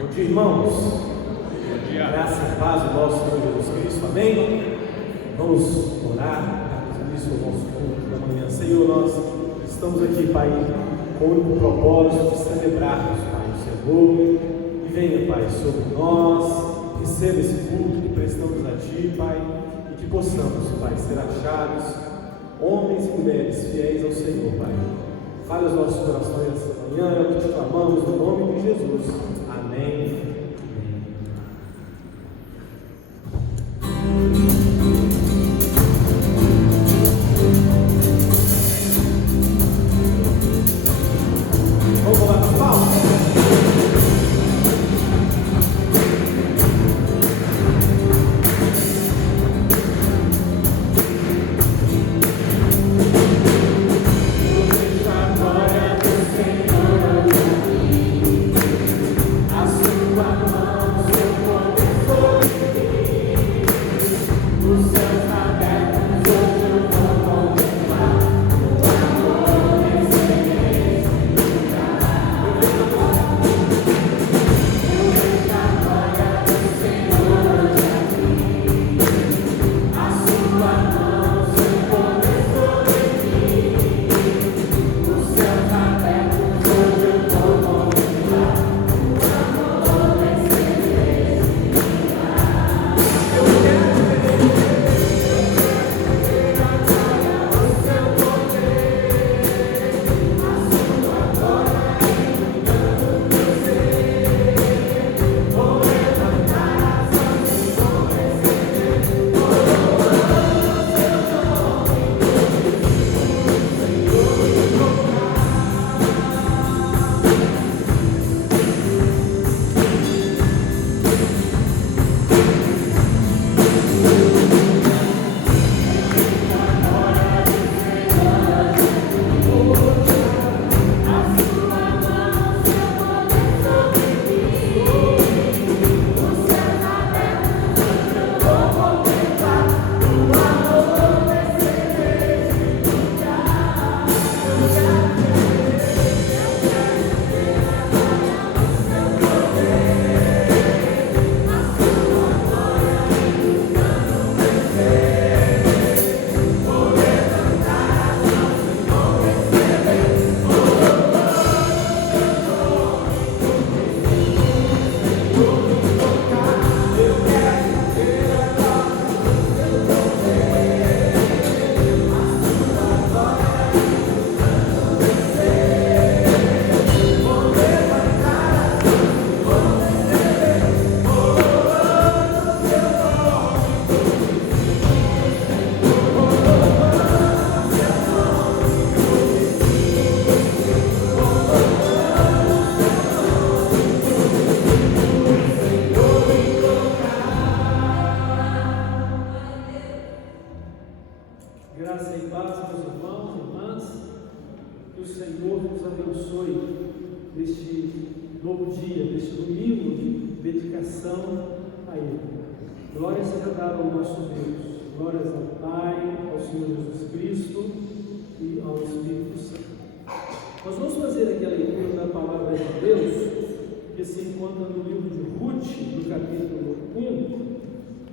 Bom dia, irmãos. Bom dia. Graça e paz do nosso Senhor Jesus Cristo. Amém? Vamos orar, darmos início ao nosso culto da manhã. Senhor, nós estamos aqui, Pai, com o único propósito de celebrarmos, Pai, o Senhor. E venha, Pai, sobre nós, receba esse culto que prestamos a Ti, Pai, e que possamos, Pai, ser achados, homens e mulheres fiéis ao Senhor, Pai. Fale os nossos corações essa manhã, é o que te clamamos no nome de Jesus. Amém.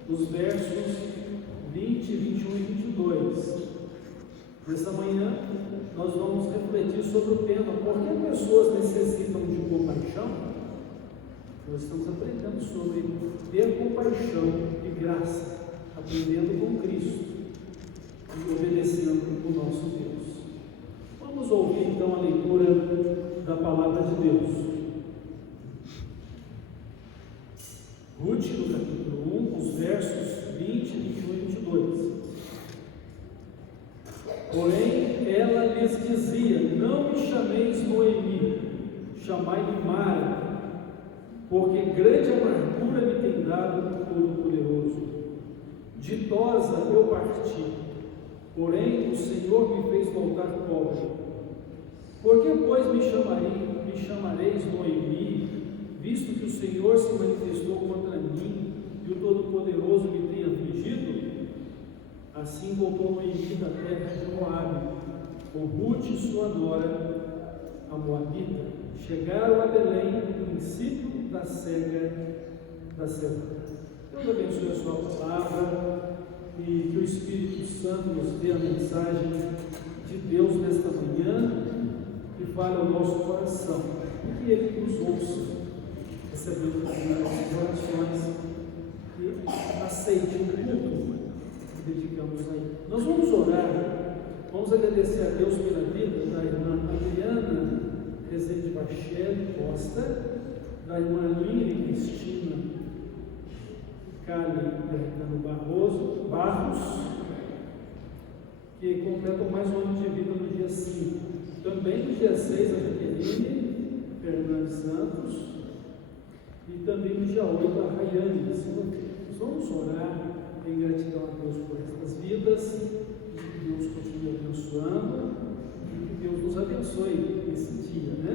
Os versos 20, 21 e 22. Nessa manhã, nós vamos refletir sobre o tema: por que pessoas necessitam de compaixão? Nós estamos aprendendo sobre ter compaixão e graça, aprendendo com Cristo e obedecendo o nosso Deus. Vamos ouvir então a leitura da palavra de Deus. Ruth, no capítulo 1, os versos 20, 21 e 22. Porém, ela lhes dizia: não me chameis Noemi, chamai-me Mara, porque grande amargura me tem dado o Todo-Poderoso. Ditosa eu parti, porém o Senhor me fez voltar pobre. Por que, pois, me chamareis Noemi, visto que o Senhor se manifestou contra mim e o Todo-Poderoso me tem afligido? Assim voltou Noemi da terra de Moabe, com Ruth, sua nora, a Moabita. Chegaram a Belém no princípio da série da semana. Deus abençoe a sua palavra e que o Espírito Santo nos dê a mensagem de Deus nesta manhã e fale ao nosso coração e que Ele nos ouça, recebendo as nossas orações e aceite o culto que dedicamos a Ele. Nós vamos orar, vamos agradecer a Deus pela vida da irmã Adriana Rezende Bachelli Costa, da irmã Lili Cristina Cali Barros, que completam mais um ano de vida no dia 5. Também no dia 6, a Jaqueline Fernandes Santos, e também no dia 8, a Rayane Silva. Vamos orar em gratidão a Deus por estas vidas, e que Deus continue abençoando, e que Deus nos abençoe esse dia, né?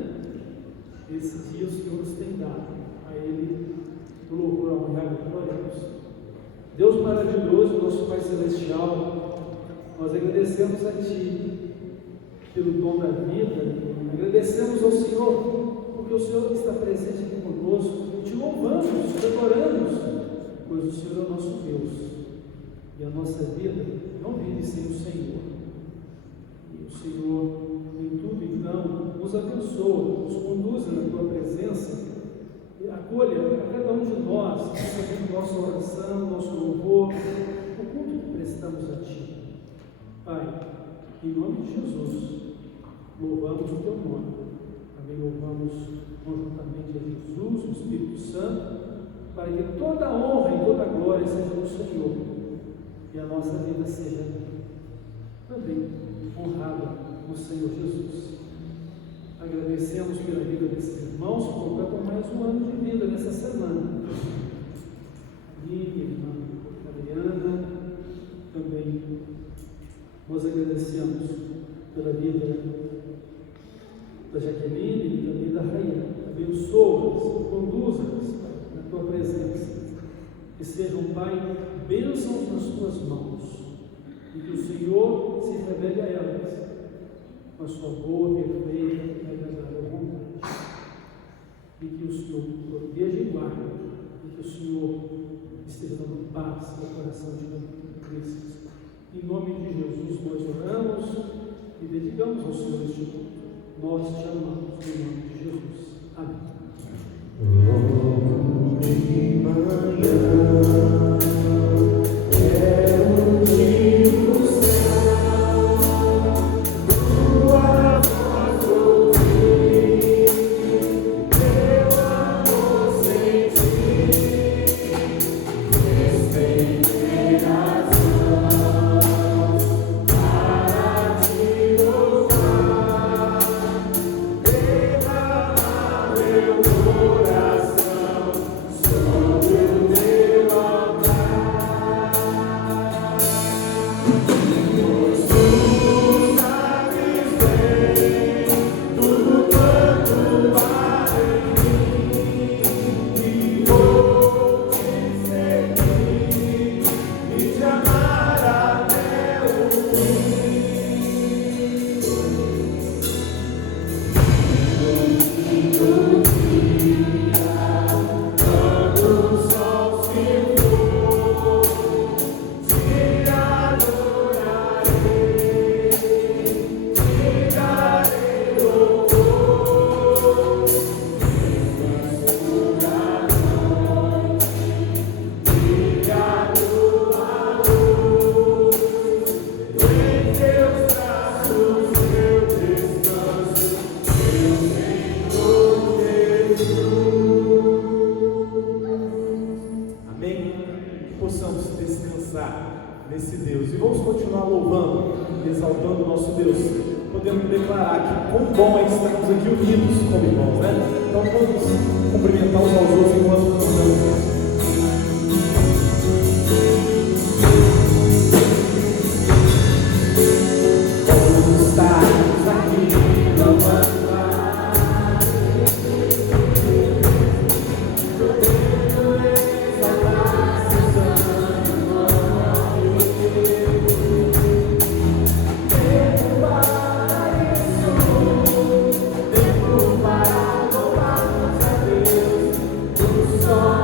Esse dia o Senhor nos tem dado, a Ele o louvor, a honra e a glória a Deus. Deus maravilhoso, nosso Pai Celestial, nós agradecemos a Ti pelo dom da vida, agradecemos ao Senhor, porque o Senhor está presente aqui conosco, Te louvamos, Te adoramos, pois o Senhor é o nosso Deus, e a nossa vida não vive sem o Senhor. E o Senhor, em tudo, então, nos abençoa, nos conduza na Tua presença, e acolha a cada um de nós, recebendo nossa oração, nosso louvor, o culto que prestamos a Ti. Pai, em nome de Jesus, louvamos o Teu nome, também louvamos conjuntamente a Jesus, o Espírito Santo, para que toda a honra e toda a glória seja do Senhor, e a nossa vida seja também honrada no Senhor Jesus. Agradecemos pela vida desses irmãos que completam mais um ano de vida nessa semana. Minha irmã Adriana, também nós agradecemos pela vida da Jaqueline e também da Rainha. Abençoa-as, conduza-as na Tua presença, que sejam, Pai, bênçãos nas Tuas mãos, e que o Senhor se revele a elas com a sua boa, perfeita e agradável vontade, e que o Senhor proteja e guarde, e que o Senhor esteja dando paz no coração de cada esses. Em nome de Jesus nós oramos e dedicamos ao Senhor este culto. Nós Te amamos em nome de Jesus. Amém. Nesse Deus, e vamos continuar louvando e exaltando o nosso Deus, podendo declarar que quão bom é estarmos aqui unidos como irmãos, né? Então vamos cumprimentar uns aos outros enquanto cantamos isso. Vamos estarmos aqui louvando. Tempo para louvarmos a Deus, o sol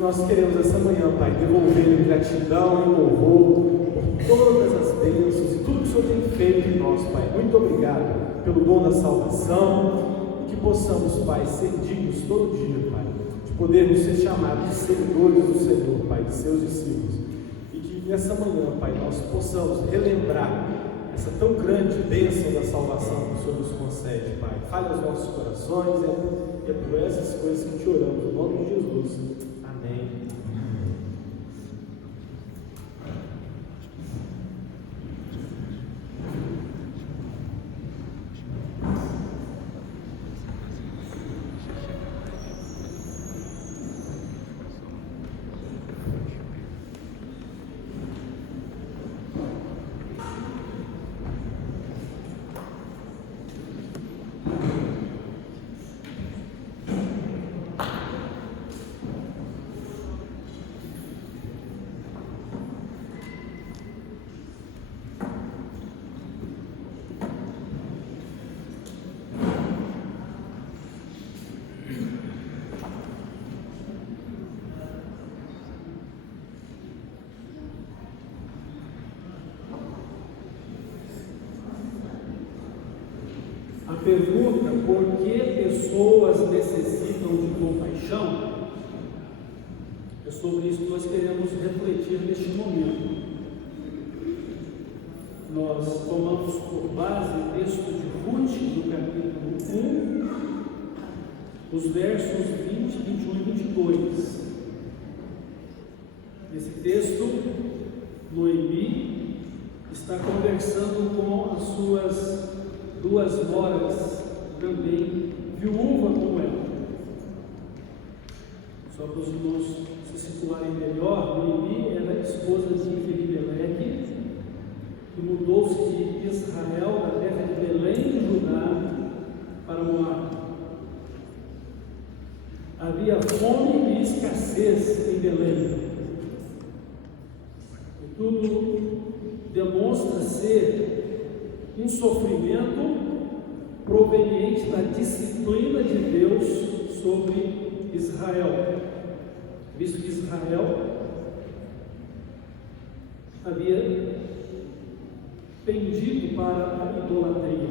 Nós queremos essa manhã, Pai, devolver gratidão e louvor por todas as bênçãos e tudo que o Senhor tem feito em nós, Pai. Muito obrigado pelo dom da salvação e que possamos, Pai, ser dignos todo dia, Pai, de podermos ser chamados de seguidores do Senhor, Pai, de seus discípulos. E que nessa manhã, Pai, nós possamos relembrar essa tão grande bênção da salvação que o Senhor nos concede, Pai. Fale aos nossos corações e é por essas coisas que te oramos, no nome de Jesus. Amém. Pergunta: por que pessoas necessitam de compaixão? É sobre isso que nós queremos refletir neste momento. Nós tomamos por base o texto de Ruth, do capítulo 1, os versos 20, 21 e 22. Nesse texto, Noemi está conversando com as suas duas noras, também viúva como ela. Só para os irmãos se situarem melhor, Noemi era esposa de Elimelec, que mudou-se de Israel, da terra de Belém de Judá, para Moab. Havia fome e escassez em Belém. E tudo demonstra ser um sofrimento proveniente da disciplina de Deus sobre Israel, visto que Israel havia pendido para a idolatria.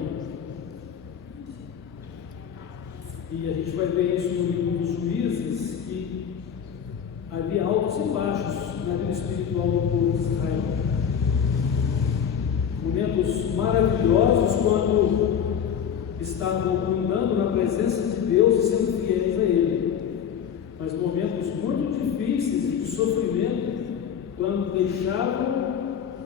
E a gente vai ver isso no livro dos Juízes, que havia altos e baixos na vida espiritual do povo de Israel. Momentos maravilhosos quando estavam andando na presença de Deus e sendo fiéis a Ele, mas momentos muito difíceis e de sofrimento quando deixavam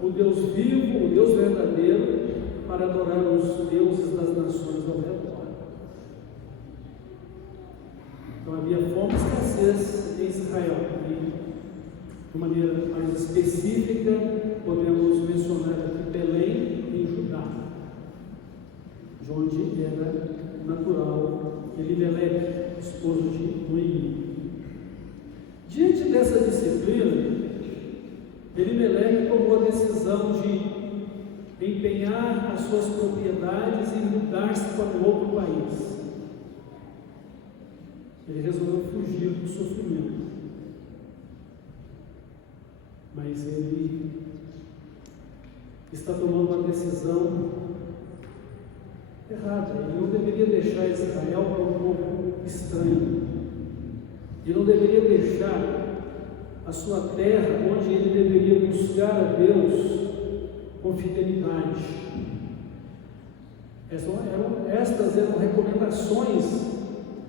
o Deus vivo, o Deus verdadeiro, para adorar os deuses das nações ao redor. Então havia fome e escassez em Israel, e De maneira mais específica, podemos mencionar aqui Belém, em Judá, de onde era natural Elimeleque, esposo de Noemi. Diante dessa disciplina, Elimeleque tomou a decisão de empenhar as suas propriedades e mudar-se para um outro país. Ele resolveu fugir do sofrimento. Mas ele está tomando uma decisão errada. Ele não deveria deixar Israel para um povo estranho. Ele não deveria deixar a sua terra, onde ele deveria buscar a Deus com fidelidade. Estas eram recomendações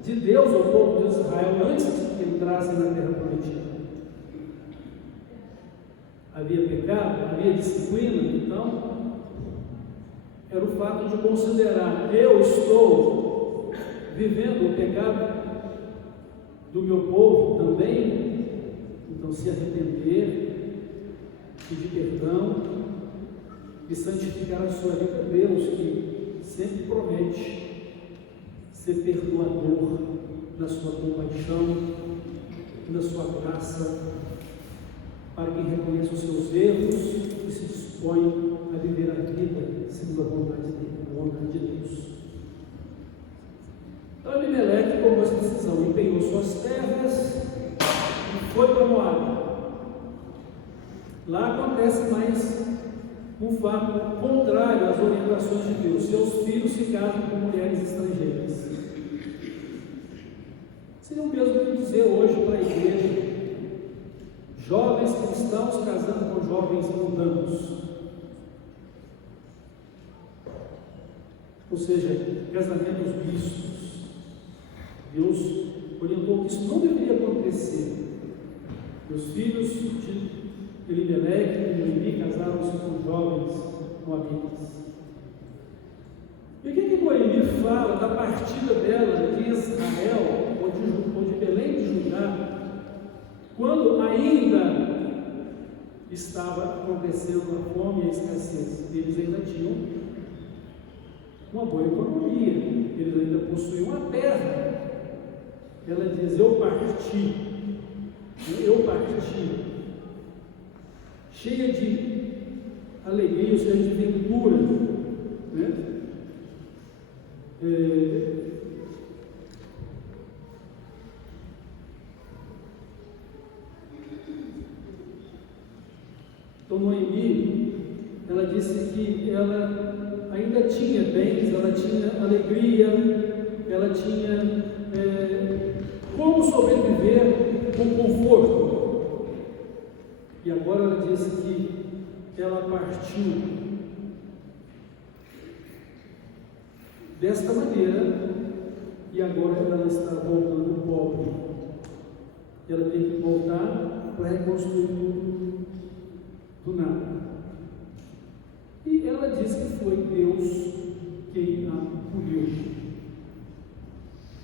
de Deus ao povo de Israel antes de que entrassem na terra prometida. Havia pecado, havia disciplina, então era o fato de considerar: eu estou vivendo o pecado do meu povo também, então se arrepender, pedir perdão e santificar a sua vida. Deus, que sempre promete ser perdoador na sua compaixão e na sua graça, para quem reconhece os seus erros e se dispõe a viver a vida segundo a vontade dele, a vontade de Deus. Então Elimeleque tomou essa decisão, empenhou suas terras e foi para Moabe. Lá acontece mais um fato contrário às orientações de Deus: seus filhos se casam com mulheres estrangeiras. Seria o mesmo que dizer hoje para a igreja: jovens cristãos casando com jovens mundanos. Ou seja, casamentos mistos. Deus orientou que isso não deveria acontecer. Os filhos de Elimeleque e Noemi casaram-se com jovens moabitas. E o que Noemi fala da partida dela de Israel, ou de Belém de Judá, quando ainda estava acontecendo a fome e a escassez? Eles ainda tinham uma boa economia, eles ainda possuíam a terra. Ela diz: eu parti, cheia de alegria, cheia de ventura, né? Então Noemi, ela disse que ela ainda tinha bens, ela tinha alegria, ela tinha como sobreviver com conforto. E agora ela disse que ela partiu desta maneira, e agora ela está voltando pobre. Ela tem que voltar para reconstruir tudo do nada. E ela diz que foi Deus quem a puniu.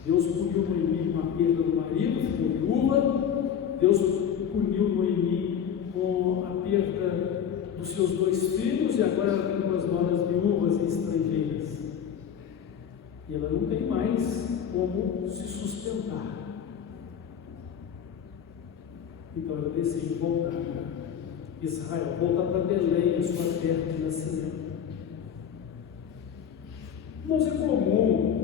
Deus puniu Noemi com a perda do marido, ficou viúva. Deus puniu Noemi com a perda dos seus 2 filhos, e agora ela tem 2 noras viúvas e estrangeiras. E ela não tem mais como se sustentar. Então ela decide voltar para Israel, voltar para Belém, a sua terra de nascimento. Mas é comum,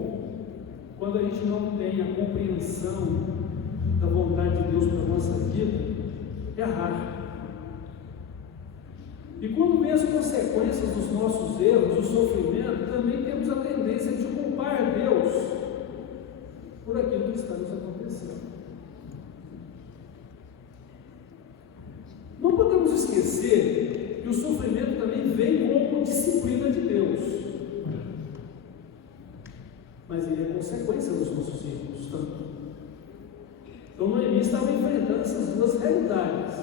quando a gente não tem a compreensão da vontade de Deus para a nossa vida, errar. E quando vem as consequências dos nossos erros, do sofrimento, também temos a tendência de culpar Deus por aquilo que está nos acontecendo. Não podemos esquecer que o sofrimento também vem como disciplina de Deus. Mas ele é consequência dos nossos erros também. Então Noemi estava enfrentando essas 2 realidades: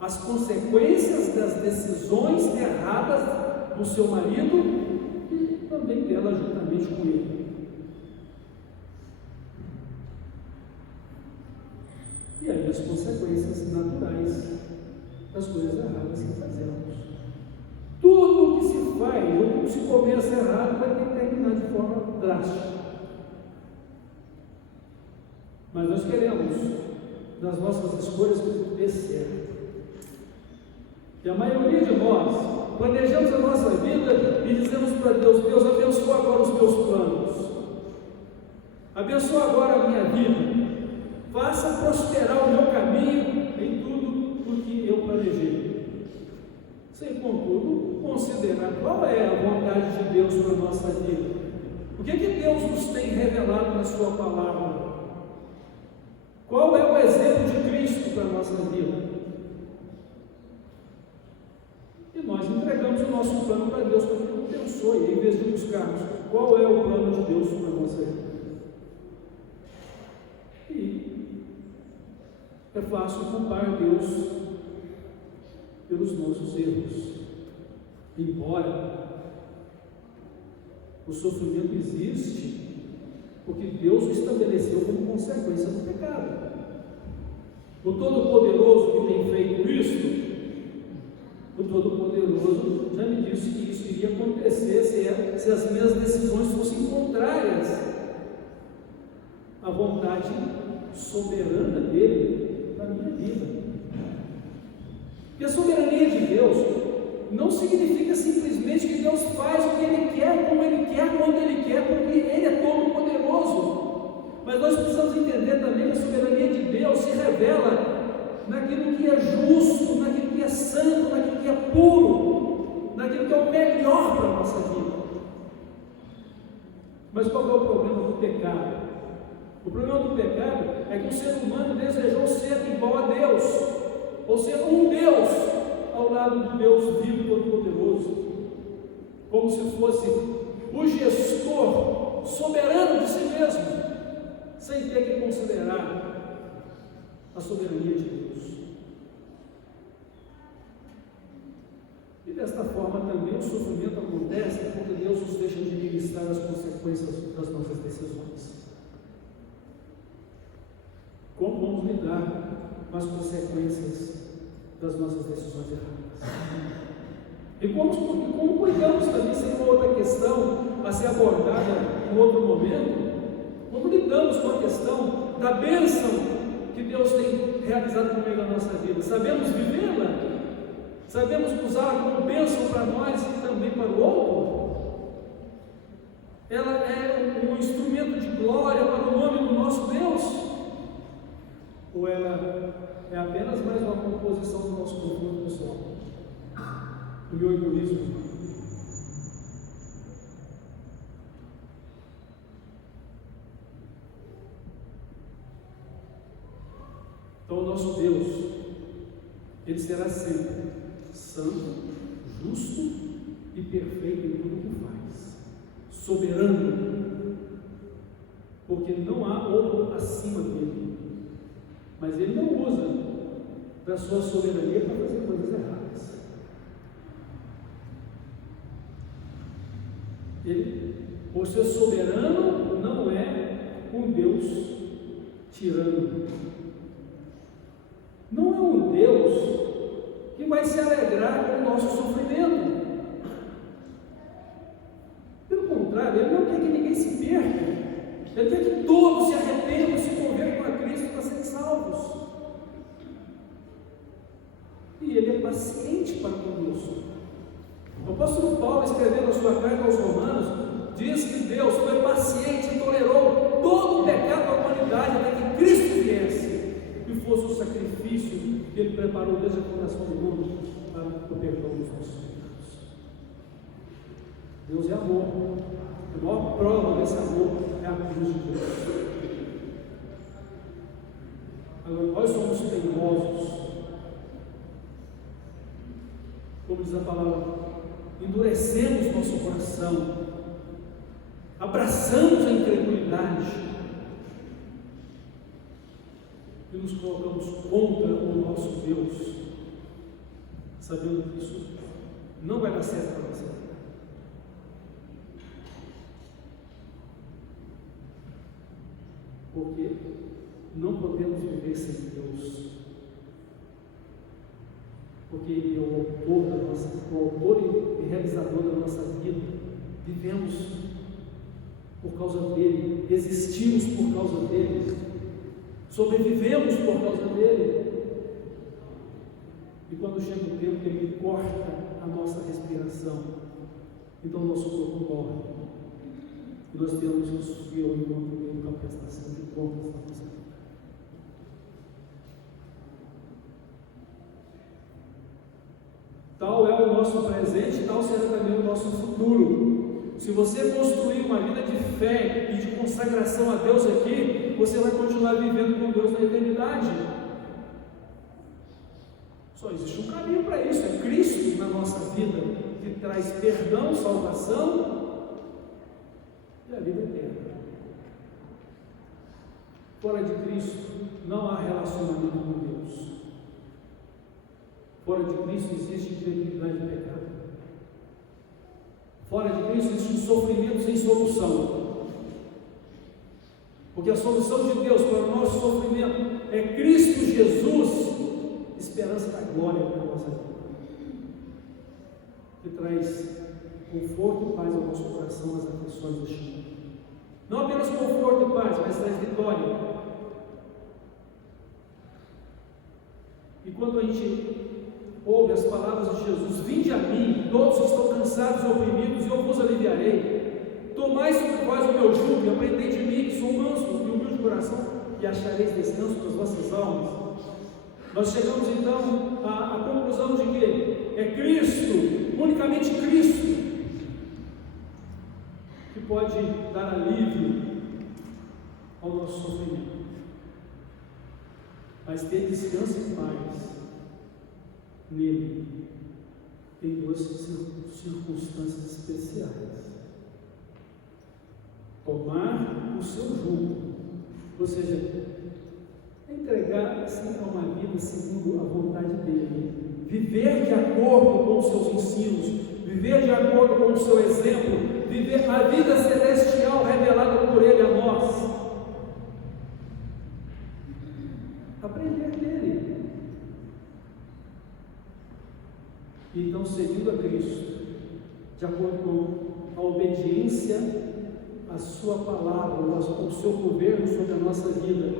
as consequências das decisões erradas do seu marido e também dela juntamente com ele. E aí as consequências naturais das coisas erradas que fazemos. Tudo que se faz ou que se começa errado vai ter que terminar de forma drástica. Mas nós queremos, nas nossas escolhas, que tudo dê certo. E a maioria de nós planejamos a nossa vida e dizemos para Deus: Deus, abençoa agora os meus planos, abençoa agora a minha vida, faça prosperar o meu caminho em tudo o que eu planejei, sem contudo considerar qual é a vontade de Deus para a nossa vida. O que é que Deus nos tem revelado na sua palavra? Qual é o exemplo de Cristo para a nossa vida? E nós entregamos o nosso plano para Deus, para que Ele abençoe, em vez de buscarmos qual é o plano de Deus para a nossa vida. E é fácil culpar Deus pelos nossos erros. Embora o sofrimento existe, porque Deus o estabeleceu como consequência do pecado. O Todo-Poderoso que tem feito isso, o Todo-Poderoso já me disse que isso iria acontecer se as minhas decisões fossem contrárias à vontade soberana dele para a minha vida. E a soberania de Deus não significa simplesmente que Deus faz o que Ele quer, como Ele quer, quando Ele quer, porque Ele é todo-poderoso. Mas nós precisamos entender também que a soberania de Deus se revela naquilo que é justo, naquilo que é santo, naquilo que é puro, naquilo que é o melhor para a nossa vida. Mas qual é o problema do pecado? O problema do pecado é que o ser humano desejou ser igual a Deus, ou ser um Deus ao lado do Deus vivo e todo-poderoso, como se fosse o gestor soberano de si mesmo, sem ter que considerar a soberania de Deus. E desta forma também o sofrimento acontece porque Deus nos deixa administrar as consequências das nossas decisões. Como vamos lidar com as consequências das nossas decisões erradas? E como cuidamos também, sem uma outra questão a ser abordada em outro momento, como lidamos com a questão da bênção que Deus tem realizado no meio da nossa vida? Sabemos vivê-la? Sabemos usá-la como bênção para nós e também para o outro? Ela é um instrumento de glória para o nome do nosso Deus? Ou ela é apenas mais uma composição do nosso conforto pessoal, do meu egoísmo? Então, o nosso Deus, Ele será sempre santo, justo e perfeito em tudo o que faz, soberano, porque não há outro acima dele. Mas Ele não usa da sua soberania para fazer coisas erradas. Ele, por ser soberano, não é um Deus tirano. Não é um Deus que vai se alegrar com o nosso sofrimento. Pelo contrário, Ele não quer que ninguém se perca. Ele quer que todos se arrependam e se convertam a Cristo para serem salvos. E Ele é paciente para conosco. O apóstolo Paulo, escrevendo a sua carta aos Romanos, diz que Deus foi paciente e tolerou todo o pecado da humanidade até que Cristo viesse e fosse o sacrifício que Ele preparou desde a fundação do mundo para o perdão dos nossos pecados. Deus é amor. A maior prova desse amor é a cruz de Deus. Agora, nós somos teimosos. Como diz a palavra, endurecemos nosso coração, abraçamos a incredulidade e nos colocamos contra o nosso Deus, sabendo que isso não vai dar certo para você. Porque não podemos viver sem Deus. porque Ele é o autor e realizador da nossa vida. Vivemos por causa dEle, existimos por causa dEle, sobrevivemos por causa dEle. E quando chega o tempo que Ele corta a nossa respiração, então o nosso corpo morre. E nós temos que subir ao encontro dele com a prestação de contas da nossa vida. Tal é o nosso presente, tal será também o nosso futuro. Se você construir uma vida de fé e de consagração a Deus aqui, você vai continuar vivendo com Deus na eternidade. Só existe um caminho para isso, é Cristo na nossa vida, que traz perdão, salvação e a vida eterna. Fora de Cristo não há relacionamento com Deus. Fora de Cristo existe incredulidade de pecado. Fora de Cristo existe um sofrimento sem solução. Porque a solução de Deus para o nosso sofrimento é Cristo Jesus, esperança da glória na nossa vida, que traz conforto e paz ao nosso coração nas aflições do chão. Não apenas conforto e paz, mas traz vitória. E quando a gente ouve as palavras de Jesus: vinde a mim, todos que estão cansados e oprimidos, e eu vos aliviarei. Tomai sobre vós o meu jugo e aprendei de mim, que sou manso e humilde de coração, e achareis descanso para as vossas almas. Nós chegamos então à conclusão de que é Cristo, unicamente Cristo, que pode dar alívio ao nosso sofrimento. Mas ter descanso e paz nele tem duas circunstâncias especiais: tomar o seu jugo, ou seja, entregar-se a uma vida segundo a vontade dele, viver de acordo com os seus ensinos, viver de acordo com o seu exemplo, viver a vida celestial revelada por ele a nós, aprender dele. E então, seguindo a Cristo, de acordo com a obediência à sua palavra, ao seu governo sobre a nossa vida,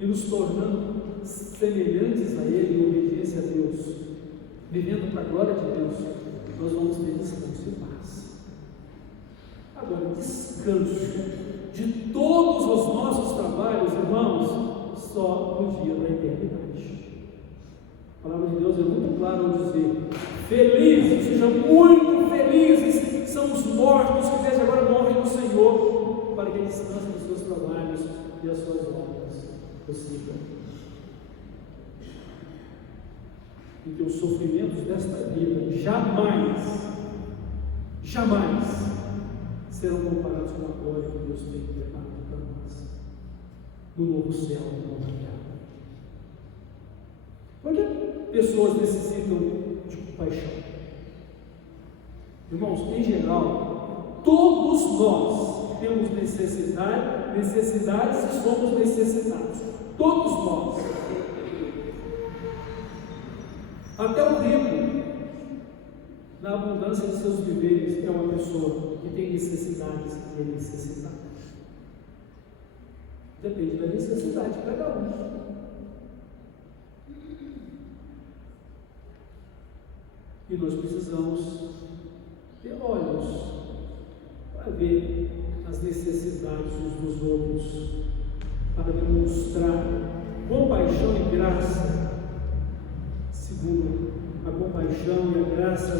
e nos tornando semelhantes a Ele em obediência a Deus, vivendo para a glória de Deus, nós vamos ter descanso e paz. Agora, descanso de todos os nossos trabalhos, irmãos, só no dia da eternidade. A palavra de Deus é muito clara ao dizer: felizes, sejam muito felizes, são os mortos que desde agora morrem no Senhor, para que descansem dos seus trabalhos e as suas obras possível. E que os sofrimentos desta vida jamais serão comparados com a glória que Deus tem preparado para nós no novo céu e na nova terra. Por que pessoas necessitam de compaixão? Irmãos, em geral, todos nós temos necessidades e somos necessitados. Todos nós. Até o rico, na abundância de seus viveres, é uma pessoa que tem necessidades e é necessitada. Depende da necessidade de cada um. E nós precisamos ter olhos para ver as necessidades uns dos outros, para demonstrar compaixão e graça, segundo a compaixão e a graça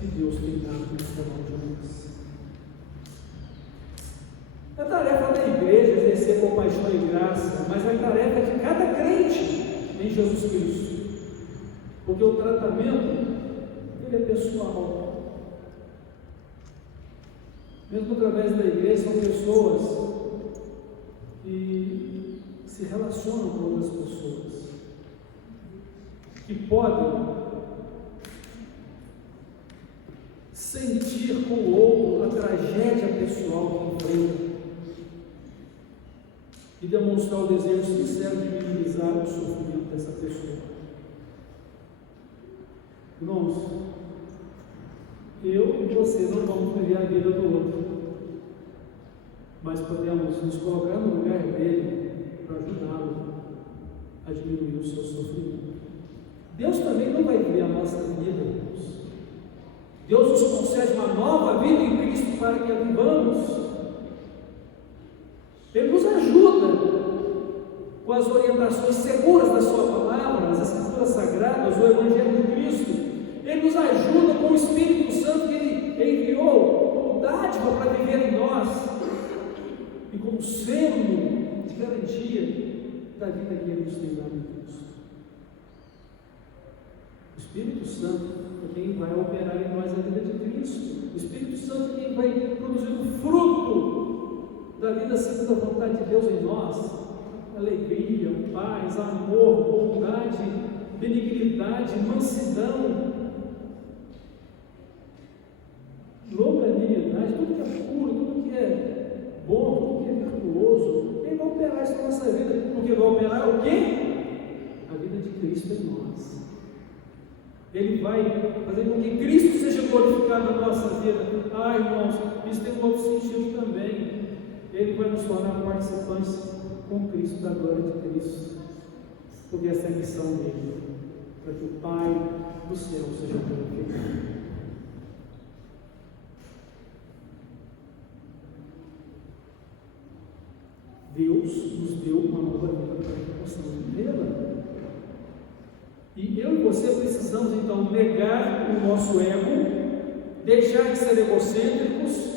que Deus tem dado nesta hora de nós. A tarefa da igreja é exercer compaixão e graça, mas a tarefa é de cada crente em Jesus Cristo, porque o tratamento ele é pessoal. Mesmo através da igreja, são pessoas que se relacionam com outras pessoas, que podem sentir com o outro a tragédia pessoal que enfrenta e demonstrar o desejo sincero de minimizar o sofrimento dessa pessoa. irmãos, eu e você não vamos viver a vida do outro, mas podemos nos colocar no lugar dele para ajudá-lo a diminuir o seu sofrimento. Deus também não vai viver a nossa vida, irmãos. Deus nos concede uma nova vida em Cristo para que a vivamos. Ele nos ajuda com as orientações seguras da sua palavra, as Escrituras Sagradas, o Evangelho de Cristo. Ele nos ajuda com o Espírito Santo que Ele enviou como dádiva para viver em nós e como selo de garantia da vida que Ele nos tem dado em Cristo. O Espírito Santo é quem vai operar em nós a vida de Cristo. O Espírito Santo é quem vai produzir o fruto da vida segundo a vontade de Deus em nós. Alegria, paz, amor, bondade, benignidade, mansidão, longanimidade, tudo que é puro, tudo que é bom, tudo que é virtuoso. Ele vai operar isso na nossa vida, porque vai operar o quê? A vida de Cristo em nós. Ele vai fazer com que Cristo seja glorificado na nossa vida. Ah, irmãos, isso tem um outro sentido também. Ele vai nos tornar participantes com Cristo, da glória de Cristo, porque essa é a missão dele, para que o Pai do céu seja glorificado. Deus nos deu uma nova vida para que possamos vivê-la. E eu e você precisamos então negar o nosso ego, deixar de ser egocêntricos,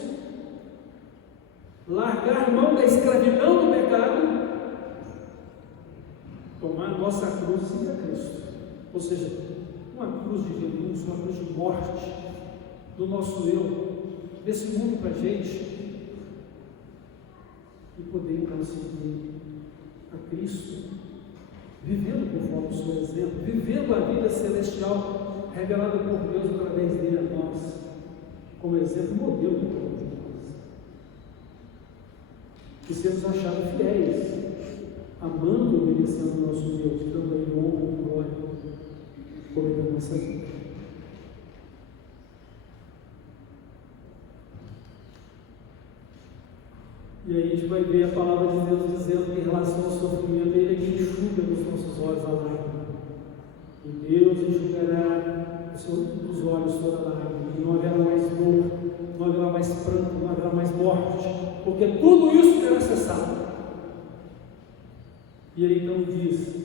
largar mão da escravidão do pecado, tomar nossa cruz e seguir a Cristo. Ou seja, uma cruz de renúncia, uma cruz de morte do nosso eu, desse mundo para a gente, e poder então seguir a Cristo, vivendo conforme o seu exemplo, vivendo a vida celestial revelada por Deus através dele a nós, como exemplo, modelo de todos nós. E sermos achados fiéis, amando e obedecendo o nosso Deus, dando a Ele honra e glória, como é da nossa vida. E aí a gente vai ver a palavra de Deus dizendo que em relação ao sofrimento, Ele é que enxuga dos nossos olhos a lágrima. E Deus enxugará dos olhos toda a lágrima. E não haverá mais dor, não haverá mais pranto, não haverá mais morte, porque tudo isso terá cessado. E Ele então diz: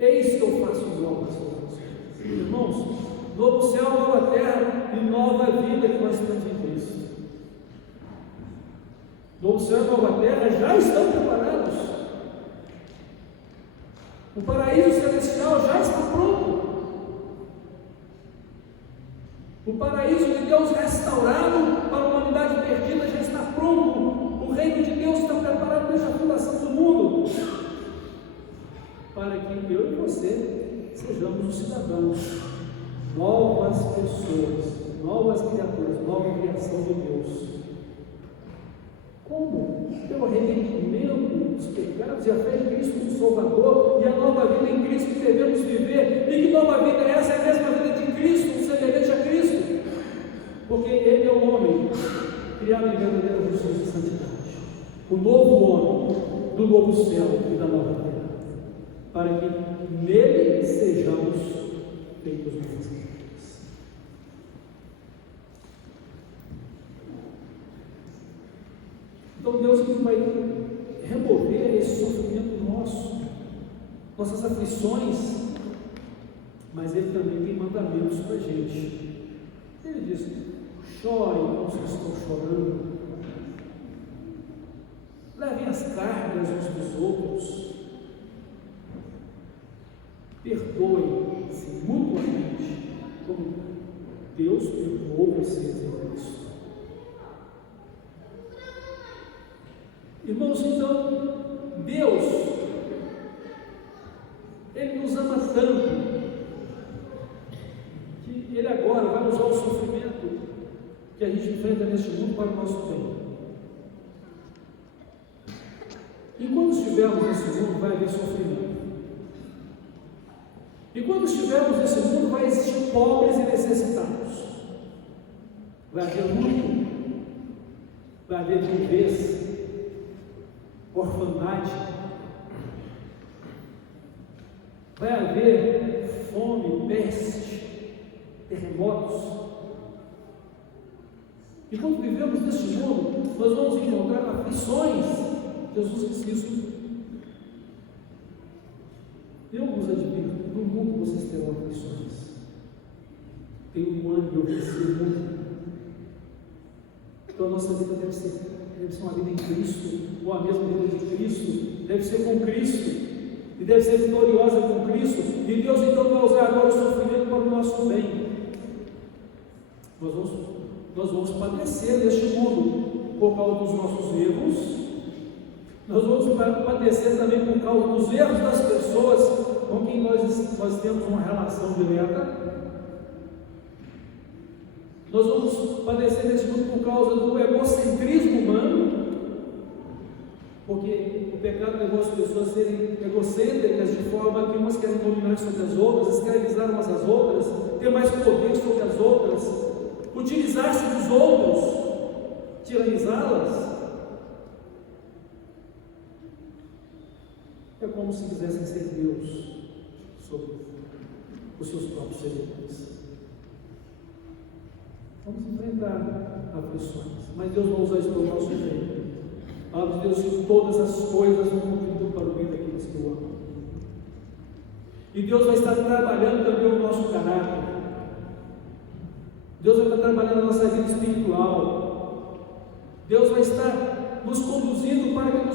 eis que eu faço novas coisas. Irmãos, novo céu, nova terra e nova vida que nós temos em Cristo. Novo céu e nova terra já estão preparados. O paraíso celestial já está pronto. O paraíso de Deus restaurado para a humanidade perdida já está pronto. O reino de Deus está preparado desde a fundação do mundo, para que eu e você sejamos os cidadãos, novas pessoas, novas criaturas, nova criação de Deus. Como? Pelo arrependimento dos pecados e a fé em Cristo como Salvador e a nova vida em Cristo que devemos viver. E que nova vida é essa? É a mesma vida de Cristo, semelhante a Cristo, porque Ele é o homem criado em verdadeira justiça e santidade, o novo homem do novo céu e da nova terra, para que nele sejamos feitos novas criaturas. Então Deus vai remover esse sofrimento nosso, nossas aflições, mas Ele também tem mandamentos para a gente. Ele diz: chorem com os que estão chorando, levem as cargas uns dos outros, perdoem-se mutuamente, como Deus perdoou vocês em Cristo. Irmãos, então, Deus, Ele nos ama tanto, que Ele agora vai usar o sofrimento que a gente enfrenta neste mundo para o nosso bem. E quando estivermos nesse mundo, vai haver sofrimento. E quando estivermos nesse mundo, vai existir pobres e necessitados. Vai haver luto, vai haver viuvez, orfandade, vai haver fome, peste, terremotos. E quando vivemos neste mundo, nós vamos encontrar aflições. Jesus disse isso. Eu vos advirto, no mundo vocês terão aflições. Tenho um ano de oferecer o mundo. Então a nossa vida deve ser uma vida em Cristo, ou a mesma vida de Cristo, deve ser com Cristo, e deve ser vitoriosa com Cristo. E Deus então vai usar agora o sofrimento para o nosso bem. Nós vamos padecer neste mundo por causa dos nossos erros. Nós vamos padecer também por causa dos erros das pessoas com quem nós temos uma relação direta. Nós vamos padecer neste mundo por causa do egocentrismo humano, porque o pecado levou as pessoas a serem egocêntricas, de forma que umas querem dominar sobre as outras, escravizar umas às outras, ter mais poder sobre as outras, utilizar-se dos outros, tiranizá-las. É como se quisessem ser Deus sobre os seus próprios seguidores. Vamos enfrentar aflições, mas Deus vai usar isso para o nosso bem. A palavra de Deus diz que todas as coisas vão contribuir para o bem daqueles que o amam. E Deus vai estar trabalhando também o nosso caráter. Deus vai estar trabalhando a nossa vida espiritual. Deus vai estar nos conduzindo para que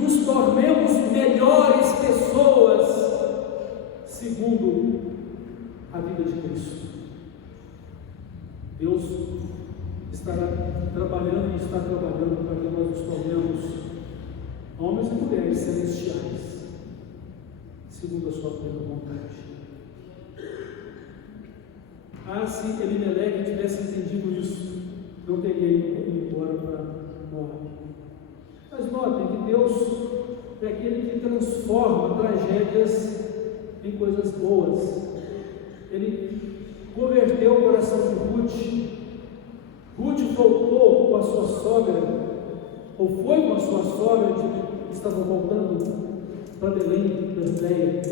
nos tornemos melhores pessoas, segundo a vida de Cristo. Deus estará trabalhando e está trabalhando para que nós nos tornemos homens e mulheres celestiais, segundo a sua plena vontade. Se Elimeleque tivesse entendido isso, não teria ido embora para morrer. Mas notem que Deus é aquele que transforma tragédias em coisas boas. Ele converteu o coração de Ruth. Ruth voltou com a sua sogra, ou foi com a sua sogra, que estava voltando para Belém da Judéia,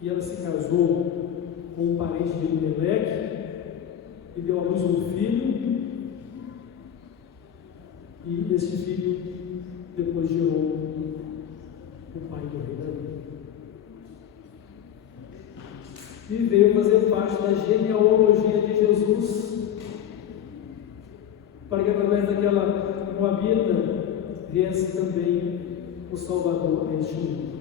e ela se casou com um parente de Elimeleque e deu à luz um filho, e esse filho depois gerou o pai do rei Davi. E veio fazer parte da genealogia de Jesus, para que através daquela moabita viesse também o Salvador a este mundo.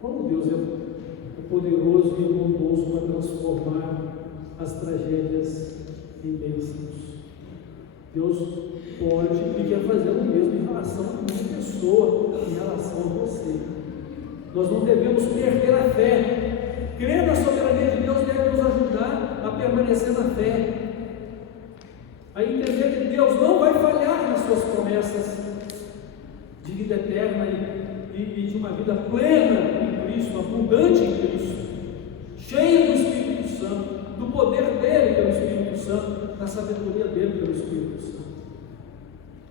Como Deus é poderoso e bondoso para transformar as tragédias em bênçãos. Deus pode e quer fazer o mesmo em relação a minha pessoa, em relação a você. Nós não devemos perder a fé. Crer na soberania de Deus deve nos ajudar a permanecer na fé, a entender que Deus não vai falhar nas suas promessas de vida eterna e de uma vida plena em Cristo, abundante em Cristo, cheia do Espírito Santo, do poder dele pelo Espírito Santo, da sabedoria dele pelo Espírito Santo.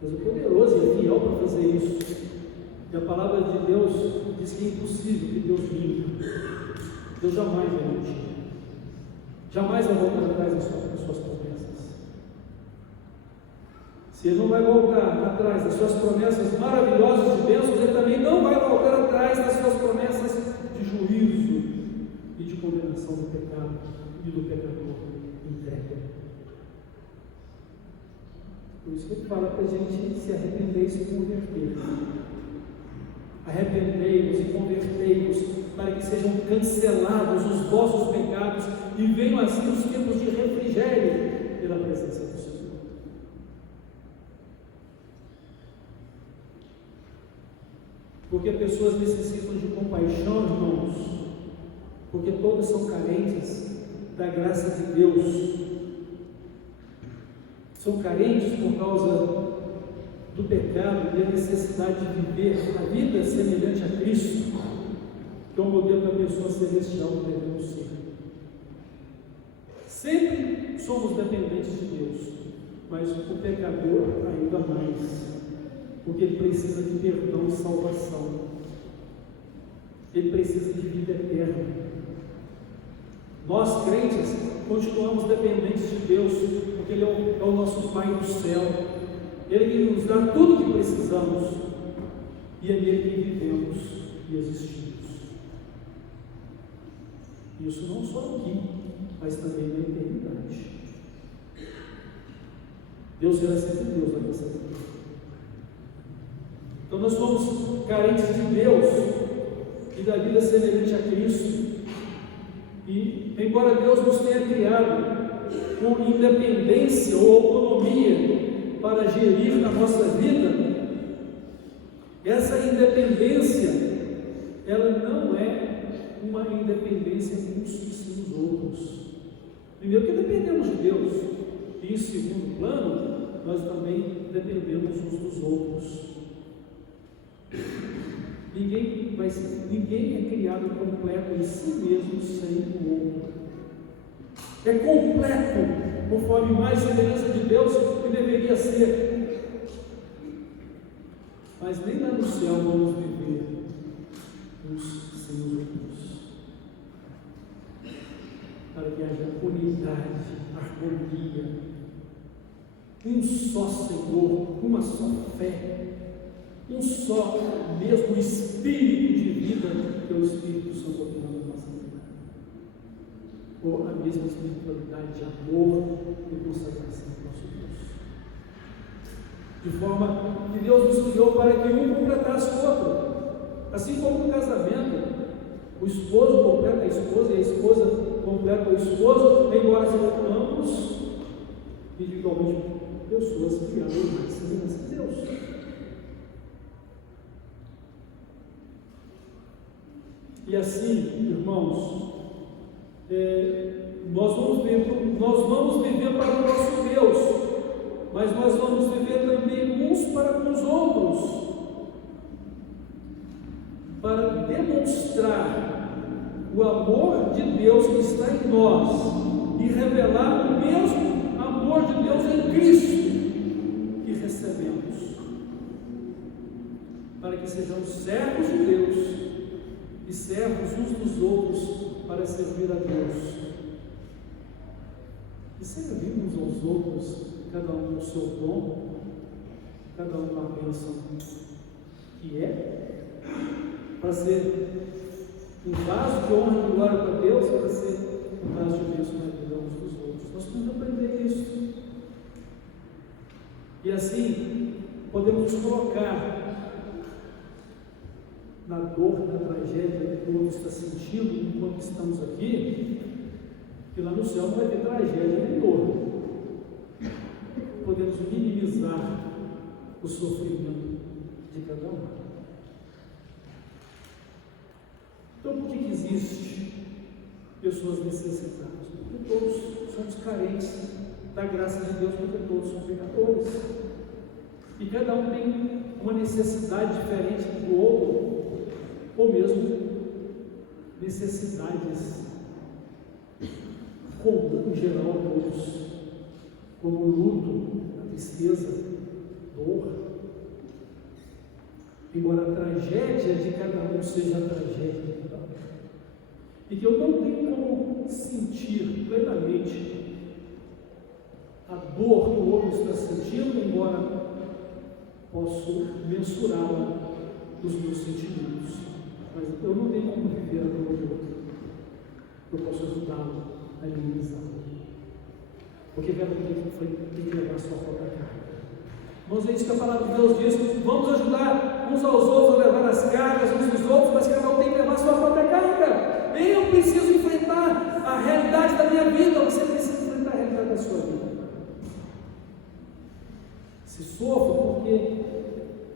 Deus é poderoso e é fiel para fazer isso. E a palavra de Deus diz que é impossível que Deus minta. Deus jamais vai mentir. Jamais vai voltar atrás das suas promessas. Se Ele não vai voltar atrás das suas promessas maravilhosas de bênçãos, Ele também não vai voltar atrás das suas promessas de juízo e de condenação do pecado e do pecador entregue. Por isso que Ele fala para a gente se arrepender e se converter. Arrependei-vos e convertei-vos, para que sejam cancelados os vossos pecados e venham assim os tempos de refrigério pela presença do Senhor. Porque pessoas necessitam de compaixão, irmãos, porque todas são carentes da graça de Deus. São carentes por causa do pecado e a necessidade de viver a vida semelhante a Cristo, que é o modelo da pessoa celestial que devemos ser. Sempre somos dependentes de Deus, mas o pecador ainda mais, porque ele precisa de perdão e salvação, ele precisa de vida eterna. Nós, crentes, continuamos dependentes de Deus, porque Ele é o nosso Pai do céu, Ele que nos dá tudo o que precisamos, e é nele que vivemos e existimos. Isso não só aqui, mas também na eternidade. Deus será sempre Deus na nossa vida. Então nós somos carentes de Deus e da vida semelhante a Cristo. E, embora Deus nos tenha criado com independência ou autonomia para gerir na nossa vida, essa independência, ela não é uma independência uns dos outros. Primeiro, que dependemos de Deus, e em segundo plano, nós também dependemos uns dos outros. Ninguém é criado completo em si mesmo sem o outro. É completo, conforme mais semelhança de Deus que deveria ser. Mas nem lá no céu vamos viver uns sem os outros. Para que haja unidade, harmonia, um só Senhor, uma só fé, um só mesmo espírito de vida, que é o Espírito Santo aqui na nossa vida, ou a mesma espiritualidade de amor e consagração do nosso Deus, de forma que Deus nos criou para que um completasse o outro, assim como no casamento, o esposo completa a esposa e a esposa completa o esposo, embora sejam ambos individualmente pessoas criadas na semelhança de Deus. E assim, irmãos, nós vamos viver para o nosso Deus, mas nós vamos viver também uns para com os outros, para demonstrar o amor de Deus que está em nós e revelar o mesmo amor de Deus em Cristo que recebemos, para que sejamos servos de Deus e servos uns dos outros para servir a Deus. E servir uns aos outros, cada um com o seu dom, cada um com a bênção que é, para ser um vaso de honra e glória para Deus, para ser um vaso de bênção na vida uns dos outros. Nós temos que aprender isso. E assim, podemos nos colocar na dor, na tragédia que o outro está sentindo enquanto estamos aqui, que lá no céu não vai ter tragédia nem dor. Podemos minimizar o sofrimento de cada um. Então, por que existe pessoas necessitadas? Porque todos somos carentes da graça de Deus, porque todos são pecadores. E cada um tem uma necessidade diferente do outro, ou mesmo necessidades comuns em geral a todos, como o luto, a tristeza, dor. Embora a tragédia de cada um seja a tragédia de cada um, e que eu não tenho como sentir plenamente a dor que o outro está sentindo, embora posso mensurá-la dos meus sentimentos. Mas eu não tenho como viver a dor do outro. Eu posso ajudá-lo a minimizá-lo. Porque cada um tem que levar a sua própria carga. Irmãos, é isso que a palavra de Deus diz: vamos ajudar uns aos outros a levar as cargas uns dos outros, mas cada um tem que levar a sua própria carga. Eu preciso enfrentar a realidade da minha vida, você precisa enfrentar a realidade da sua vida. Se sofro porque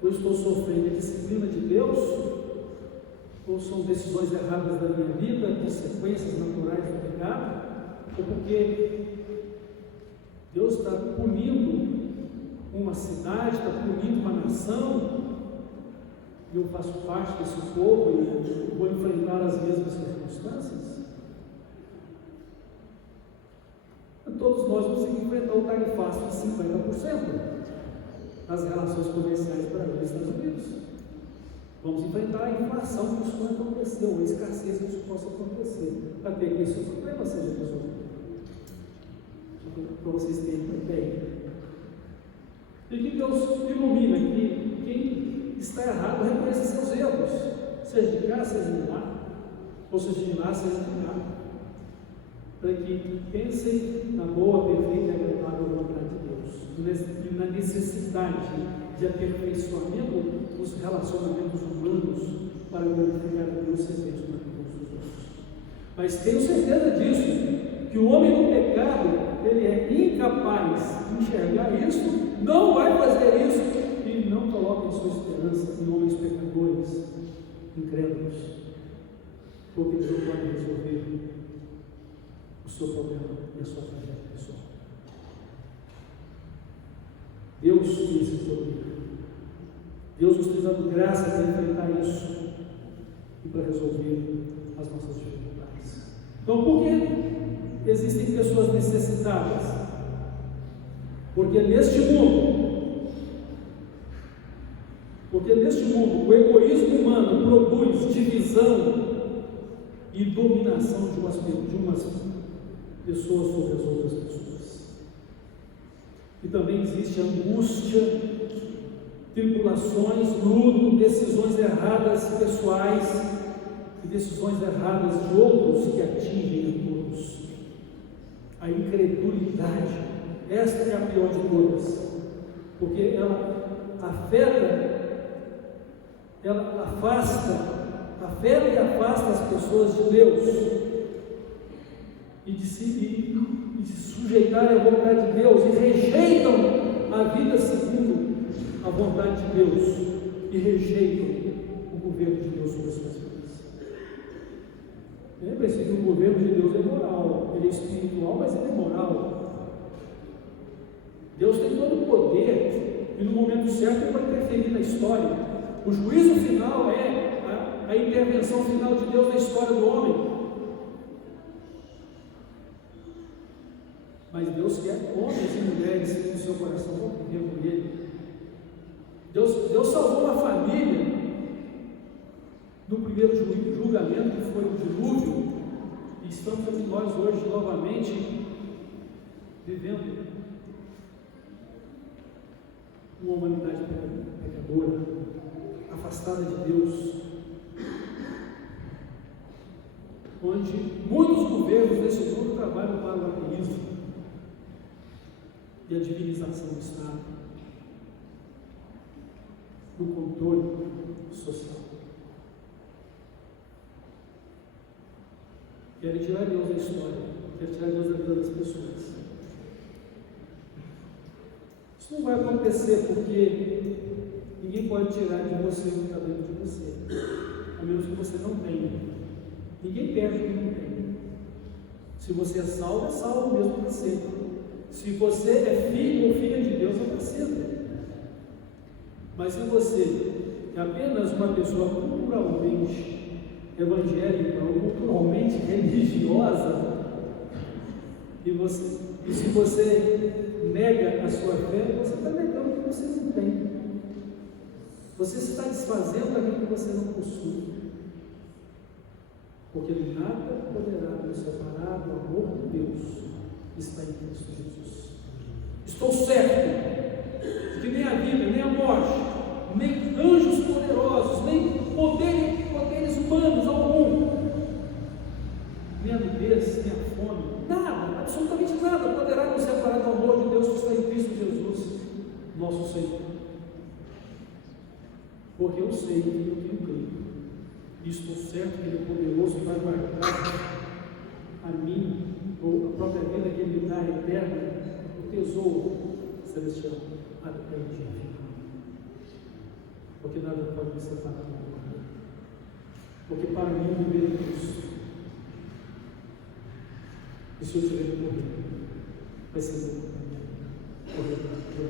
eu estou sofrendo a disciplina de Deus, ou são decisões erradas da minha vida, consequências naturais do pecado, ou porque Deus está punindo uma cidade, está punindo uma nação, e eu faço parte desse povo e vou enfrentar as mesmas circunstâncias? Todos nós vamos enfrentar o tarifaço de 50% nas relações comerciais Brasil e Estados Unidos. Vamos enfrentar a inflação que isso não aconteceu, a escassez que isso possa acontecer, até que esse problema seja resolvido. Para vocês terem ideia. E que Deus ilumina que quem está errado reconheça seus erros, seja de cá, seja de lá, ou seja de lá, seja de cá, para que pensem na boa, perfeita e agradável vontade de Deus, e na necessidade de aperfeiçoamento dos relacionamentos humanos para glorificar a Deus servindo na vida dos outros. Mas tenho certeza disso, que o homem do pecado, ele é incapaz de enxergar isso, não vai fazer isso e não coloca sua esperança em homens pecadores, incrédulos, porque eles não podem resolver o seu problema e a sua tragédia pessoal. Deus tem esse poder. Deus nos tem dado graça para enfrentar isso e para resolver as nossas dificuldades. Então, por que existem pessoas necessitadas? Porque neste mundo o egoísmo humano produz divisão e dominação de umas pessoas sobre as outras pessoas. E também existe angústia, tribulações, luto, decisões erradas pessoais e decisões erradas de outros que atingem a todos. A incredulidade, esta é a pior de todas, porque ela afeta e afasta as pessoas de Deus e de se sujeitarem à vontade de Deus e rejeitam a vida segundo a vontade de Deus e rejeitam o governo de Deus sobre as suas vidas. Lembre-se que o governo de Deus é moral, ele é espiritual, mas ele é moral. Deus tem todo o poder e no momento certo ele vai interferir na história. O juízo final é a intervenção final de Deus na história do homem. Mas Deus quer homens e mulheres que no seu coração vão viver com Ele. Deus salvou uma família no primeiro julgamento, que foi o dilúvio, e estamos aqui nós hoje novamente vivendo uma humanidade pecadora, afastada de Deus, onde muitos governos desse mundo trabalham para o ateísmo e a divinização do Estado, do controle social. Querem tirar Deus da história, querem tirar Deus da vida das pessoas. Isso não vai acontecer porque ninguém pode tirar de você o que está dentro de você, a menos que você não tenha. Ninguém perde o que não tem. Se você é salvo mesmo para sempre. Se você é filho ou filha de Deus, é para sempre. Mas se você é apenas uma pessoa culturalmente evangélica ou culturalmente religiosa, e se você nega a sua fé, você está negando o que você não tem. Você está desfazendo aquilo que você não possui. Porque nada poderá nos separar do amor de Deus que está em Cristo Jesus. Estou certo de que nem a vida, nem a morte, nem anjos poderosos, nem poderes humanos algum, nem a nudez, nem a fome, nada, absolutamente nada poderá nos separar do amor de Deus que está em Cristo Jesus, nosso Senhor. Porque eu sei que eu tenho crido. E estou certo que Ele é poderoso para guardar a mim, ou a própria vida que Ele me dá eterna, o tesouro celestial até o dia final. Porque nada pode me separar do amor. Porque para mim viver é Cristo. E se eu tiver que morrer, vai ser bom para mim. Correr para o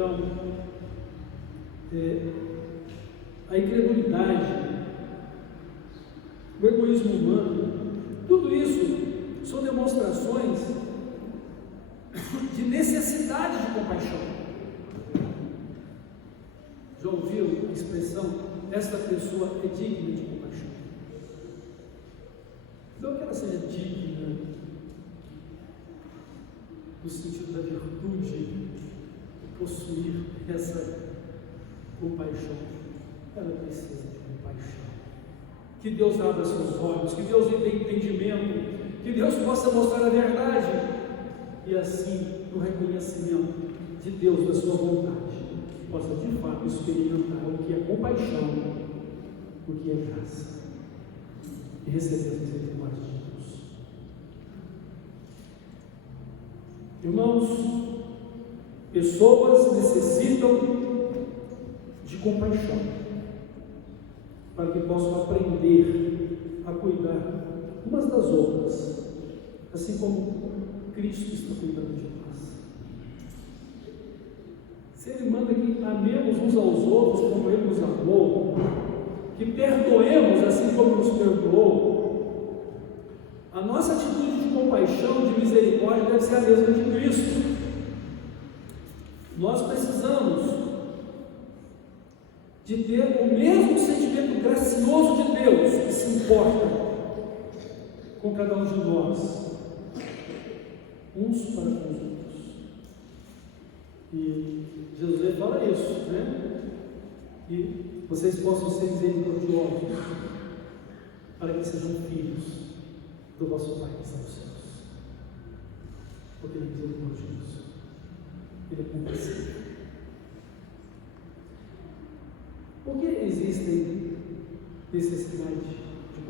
Então, a incredulidade, o egoísmo humano, tudo isso são demonstrações de necessidade de compaixão. Já ouviu a expressão, esta pessoa é digna de compaixão? Não que ela seja digna no sentido da virtude de possuir essa compaixão. Ela precisa de compaixão. Que Deus abra seus olhos, que Deus dê entendimento, que Deus possa mostrar a verdade, e assim, no reconhecimento de Deus, da sua vontade, possa de fato experimentar o que é compaixão, o que é graça, e receber a misericórdia de Deus. Irmãos, pessoas necessitam de compaixão, para que possam aprender a cuidar umas das outras, assim como Cristo está cuidando de nós. Se Ele manda que amemos uns aos outros como Ele nos amou, que perdoemos assim como nos perdoou, a nossa atitude de compaixão, de misericórdia deve ser a mesma de Cristo. Nós precisamos de ter o mesmo sentimento gracioso de Deus, que se importa com cada um de nós, uns para com os outros. E Jesus fala isso, né? Que vocês possam ser misericordiosos, para que sejam filhos do vosso Pai que está nos céus. Porque Ele é misericordioso, Ele é compassivo. Por que existem necessidades de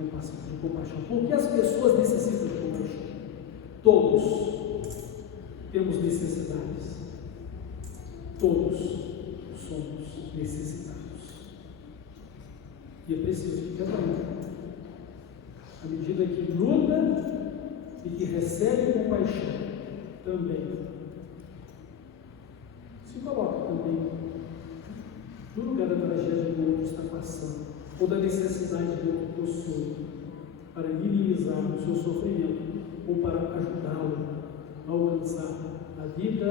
compaixão? Por que as pessoas necessitam de compaixão? Todos temos necessidades. Todos somos necessitados. E é preciso que cada um, à medida que luta e que recebe compaixão, também se coloca também no lugar da tragédia que o outro está passando, ou da necessidade que o outro possui, para minimizar o seu sofrimento, ou para ajudá-lo a alcançar a vida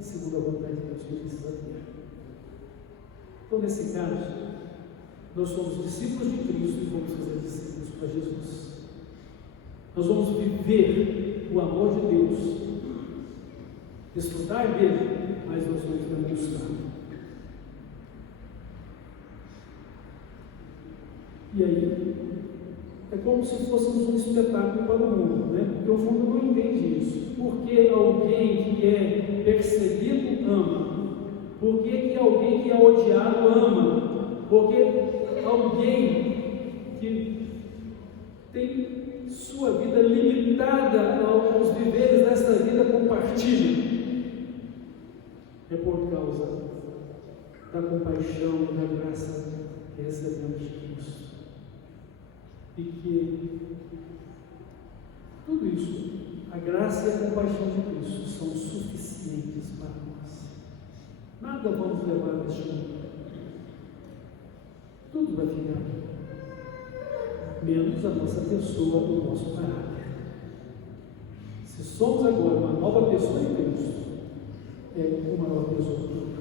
segundo a vontade de Deus que ele precisa ter. Então, nesse caso, nós somos discípulos de Cristo e vamos fazer discípulos para Jesus. Nós vamos viver o amor de Deus, desfrutar dele, mas nós vamos demonstrar. E aí, é como se fôssemos um espetáculo para o mundo, né? Porque o mundo não entende isso. Por que alguém que é perseguido ama? Por que alguém que é odiado ama? Porque alguém que tem sua vida limitada aos viveres desta vida compartilha? É por causa da compaixão e da graça que recebemos de Cristo. E que tudo isso, a graça e a compaixão de Cristo, são suficientes para nós. Nada vamos levar deste mundo. Tudo vai ficar, menos a nossa pessoa e o nosso caráter. Se somos agora uma nova pessoa em Cristo, é o maior tesouro de Deus.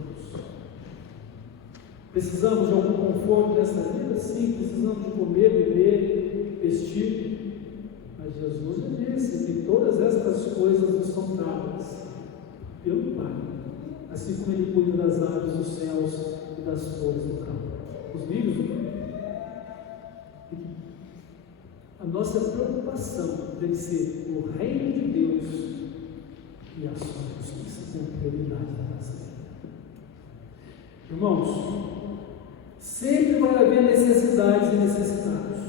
Precisamos de algum conforto nessa vida? Sim, precisamos de comer, beber, vestir. Mas Jesus já disse que todas estas coisas nos são dadas pelo Pai, assim como Ele cuida das aves dos céus e das flores do campo. Os lírios do campo. A nossa preocupação deve ser o reino de Deus e a sua justiça como prioridade da nossa vida. Irmãos, sempre vai haver necessidades e necessitados,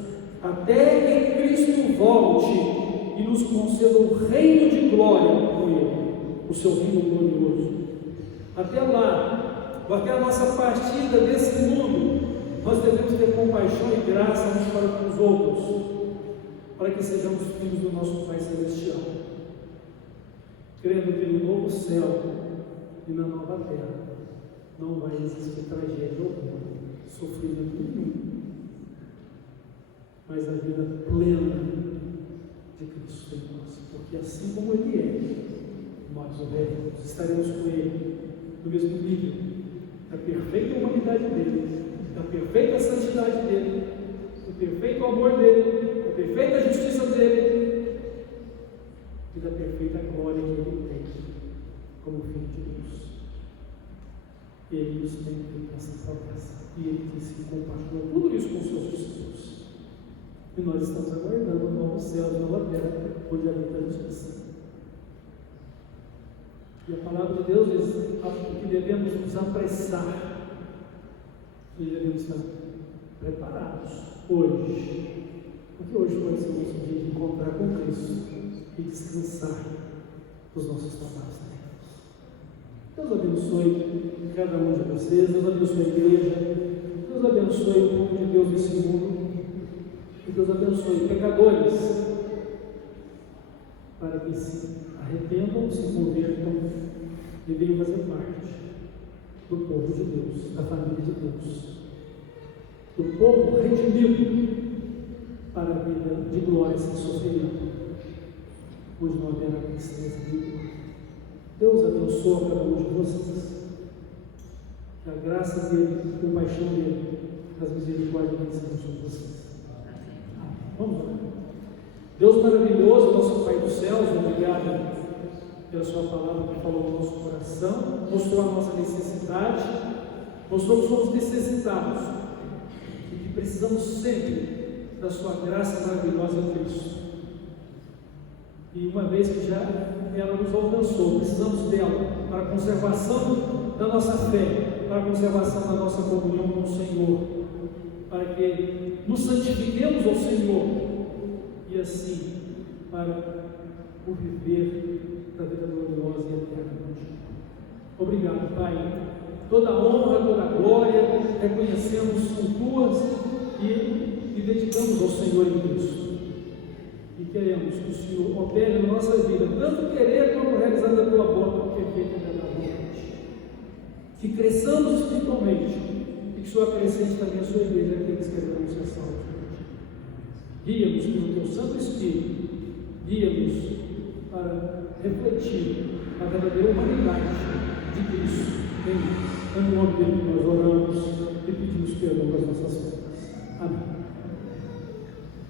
até que Cristo volte e nos conceda o reino de glória com Ele, o seu reino glorioso. Até lá, até a nossa partida desse mundo, nós devemos ter compaixão e graça uns para com os outros, para que sejamos filhos do nosso Pai Celestial, crendo que no novo céu e na nova terra não vai existir tragédia alguma, sofrimento nenhum, mas a vida plena de Cristo em nós, porque assim como Ele é, nós o veremos, estaremos com Ele no mesmo nível da perfeita humanidade dele, da perfeita santidade dele, do perfeito amor dele, da perfeita justiça dele e da perfeita glória que ele tem como Filho de Deus. Ele nos tem feito essa promessa e ele disse que compartilhou tudo isso com os seus discípulos. E nós estamos aguardando o novo céu e nova terra, onde habita a justiça. E a palavra de Deus diz que devemos nos apressar, e devemos estar preparados hoje, porque hoje pode ser o nosso dia de encontrar com Cristo e descansar dos nossos trabalhos terrenos. Deus abençoe cada um de vocês, Deus abençoe a igreja, Deus abençoe o povo de Deus nesse mundo, e Deus abençoe pecadores, para que se arrependam, se convertam e venham fazer parte do povo de Deus, da família de Deus, do povo redimido para a vida de glória sem sofrimento, onde não haverá tristeza nenhuma. Deus abençoe cada um de vocês, que a graça dele, a compaixão dele, as misericórdias dele sejam sobre vocês. Amém. Vamos lá. Deus maravilhoso, nosso Pai dos céus, obrigado pela sua palavra que falou no nosso coração, mostrou a nossa necessidade, mostrou que somos necessitados e que precisamos sempre da sua graça maravilhosa em Cristo. E uma vez que já ela nos alcançou, precisamos dela para a conservação da nossa fé, para a conservação da nossa comunhão com o Senhor, para que nos santifiquemos ao Senhor e assim para o viver da vida gloriosa e eterna contigo. Obrigado, Pai. Toda a honra, toda a glória, reconhecemos são tuas e dedicamos ao Senhor em Cristo. E queremos que o Senhor opere na nossa vida, tanto querer como realizar a tua boa, perfeita e verdadeiramente. Que cresçamos espiritualmente e que o Senhor acrescente também a sua igreja, aqueles que queremos ser salvos. Guia-nos pelo teu Santo Espírito, guia-nos para refletir a verdadeira humanidade de Cristo em nós. É no nome dele que nós oramos e pedimos perdão das nossas faltas. Amém.